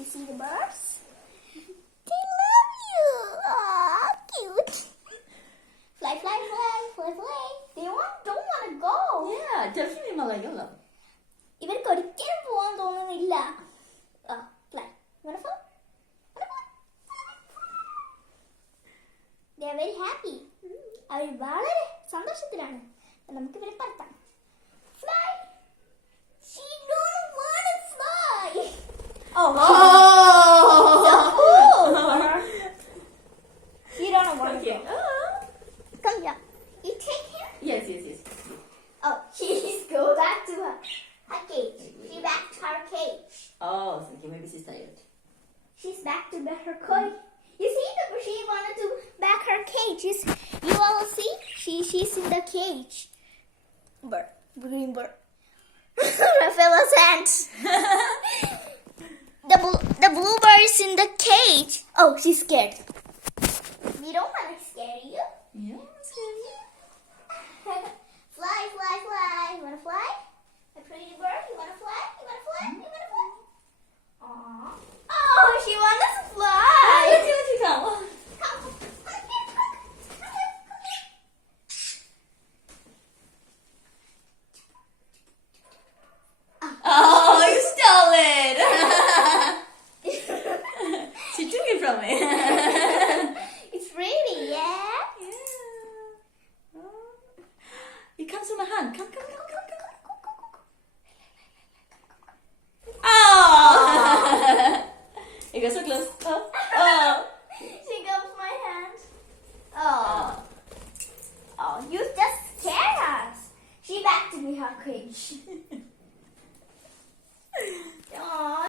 You see the birds? They love you. Aw, cute. Fly, fly, fly, fly, fly. They don't want to go. Yeah, definitely Malayalam. ഇവർക്ക് ഒരിക്കലും പോവാൻ തോന്നുന്നില്ല. Fly. Wanna fly? They are very happy. അവർ വളരെ സന്തോഷത്തിലാണ്. നമുക്ക് ഇവരെ പറത്താം. Fly. She don't want to fly. Oh. So cool. You don't want to go. Come here. You take him? Yes. Oh, she's go back to her cage. She back to her cage. Oh, okay, maybe she's tired. She's back to her cage. You see, she wanted to back her cage. You all see? She's in the cage. Bird, green bird. Rafaela's ants. The bluebird is in the cage. Oh, she's scared. We don't want to scare you. Yeah, scary. Fly, fly, fly. You want to fly? A pretty bird, you want to fly?